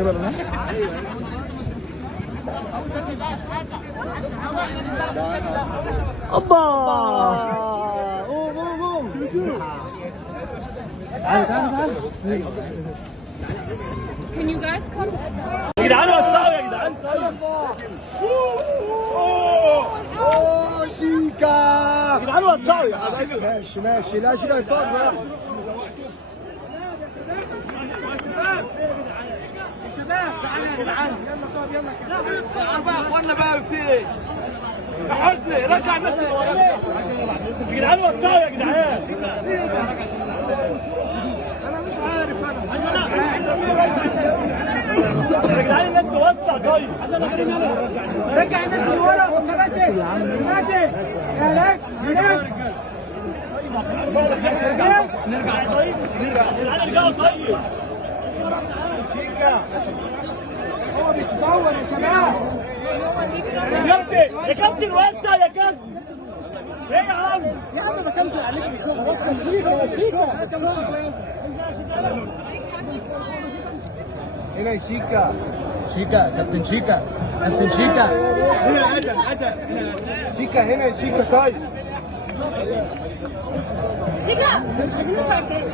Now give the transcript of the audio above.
كده ولا لا؟ اوبا. قوم قوم قوم. تعالى تعالى تعالى. Can you guys come this way? يا جدعان وسعوا يا جدعان. اوه شيكا. يا جدعان وسعوا يا حبايبي. ماشي ماشي. لا شيكا يتصور. شباب تعالوا يا جدعان. يلا بقى يا اخوانا بقى في ايه؟ يا حسني رجع الناس اللي وراك. يا جدعان وسعوا يا جدعان. انا مش عارف انا. يا جدعان الناس توسع طيب. رجع الناس اللي ورا. كباتي كباتي يا لك نرجع طيب. نرجع يا جدعان ارجعوا طيب. هو بيتصور يا شباب. يا كابتن يا كابتن وسع يا كابتن. ايه يا عم؟ يا عم ما كانش عليك وصل شيكا شيكا. هنا شيكا. شيكا كابتن شيكا كابتن شيكا. هنا ادم. شيكا هنا شيكا طيب. Chica, isn't it right there?